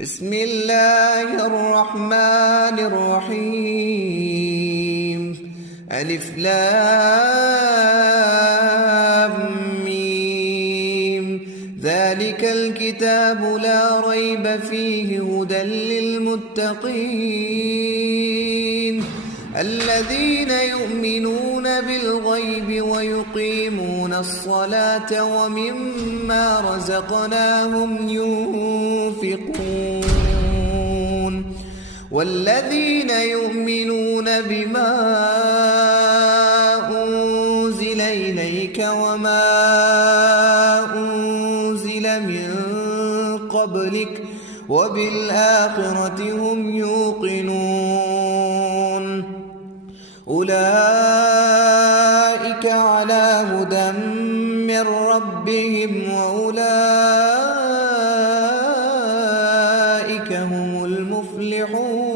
بسم الله الرحمن الرحيم. ألف لام ميم. ذلك الكتاب لا ريب فيه هدى للمتقين الذين يؤمنون بالغيب ويقيمون الصلاة ومما رزقناهم ينفقون والذين يؤمنون بما أنزل إليك وما أنزل من قبلك وبالآخرة هم يوقنون أولئك على هدى من ربهم وأولئك هم المفلحون.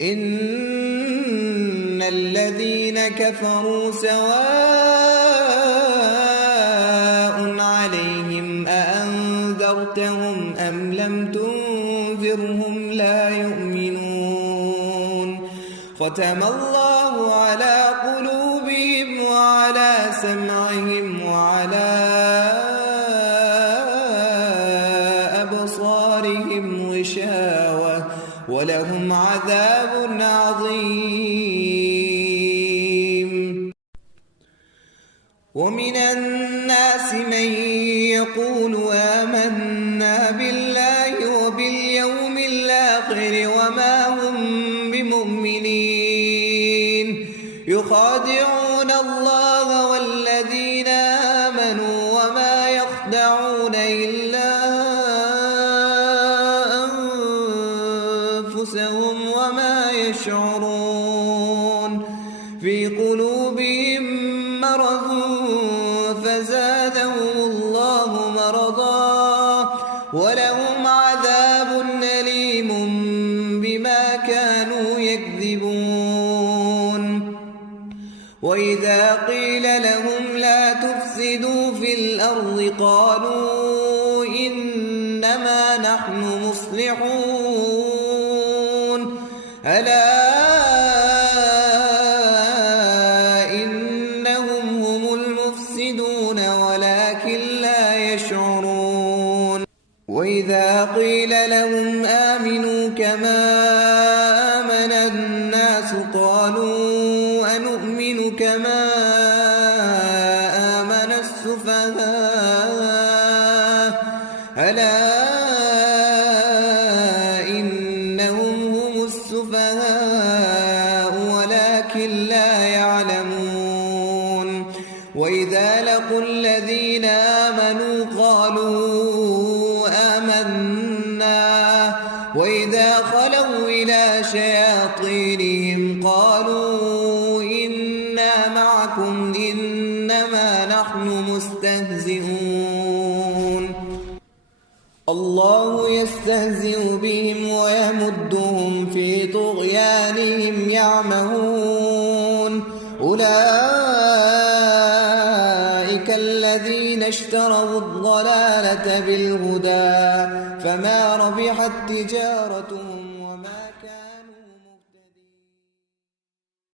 إن الذين كفروا سواء عليهم أأنذرتهم أم لم تنذرهم لا يؤمنون. ختم الله على قلوبهم وعلى سمعهم وعلى أبصارهم غشاوة ولهم عذاب عظيم. ومن الناس من يقول آمنا بالله وباليوم الآخر وما هم بمؤمنين يخادعون الله والذين آمنوا وما يخدعون إلا أنفسهم وما يشعرون. في قلوبهم مرض فزادهم الله مرضا ولهم عذاب أليم بما كانوا يكذبون. وإذا قيل لهم لا تفسدوا في الأرض قالوا إنما نحن مصلحون. ألا إنهم هم المفسدون ولكن لا يشعرون. وإذا قيل لهم آمنوا كما آمن الناس قالوا أنؤمن كما آمن السفهاء. ألا إنهم هم السفهاء ولكن لا يعلمون. وإذا لقوا الذين آمنوا قالوا آمنا وإذا خلوا إلى شياطينهم قالوا إنا معكم إنما نحن مستهزئون. الله يستهزئ بهم ويمدهم في طغيانهم يعمهون. أولئك الذين اشتروا الضلالة بالهدى فما ربحت تجارتهم